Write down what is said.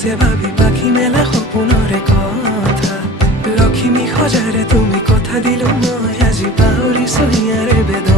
বসে ভাবি পাখি মেলা সপোনৰে কথা লক্ষ্মী খজাৰে তুমি কথা দিলো মই আজি পাহৰিছো ইয়াৰে বেদনা